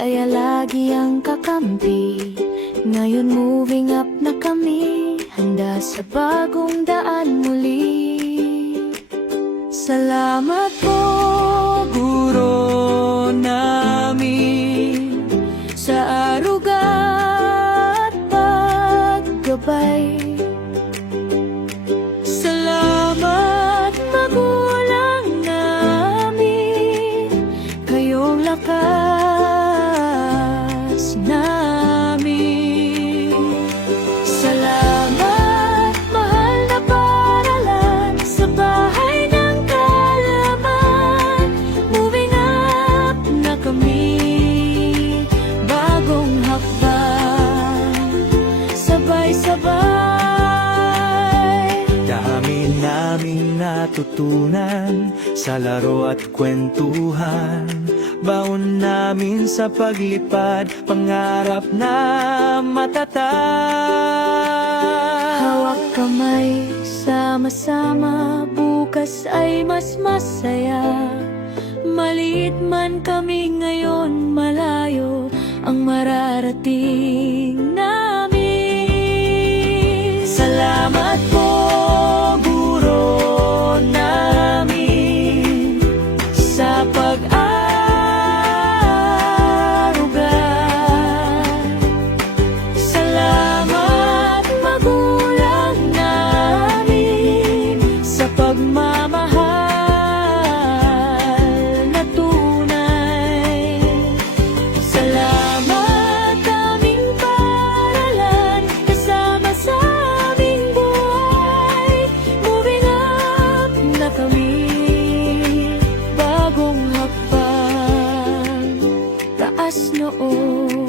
kaya lagi ang kakampi. Ngayon moving up na kami, handa sa bagong daan muli. Salamat po, guro namin, sa aruga at paggabay. Salamat, magulang namin, kayong lakas namin. Salamat, mahal na paaralan, sa bahay ng kaalaman. Moving up na kami, bagong hakbang, sabay-sabay. Dami naming natutunan sa laro at kwentuhan. Baon namin sa paglipad, pangarap na matatag. Hawak kamay, sama-sama, bukas ay mas masaya. Maliit man kami ngayon, malayo ang mararating namin. Salamat po, guro namin, sa pag-aaruga. Salamat, magulang namin, sa pagmamahal na tunay. Salamat, aming paaralan, kasama sa aming buhay. Moving up na kami, bagong hakbang, taas noo.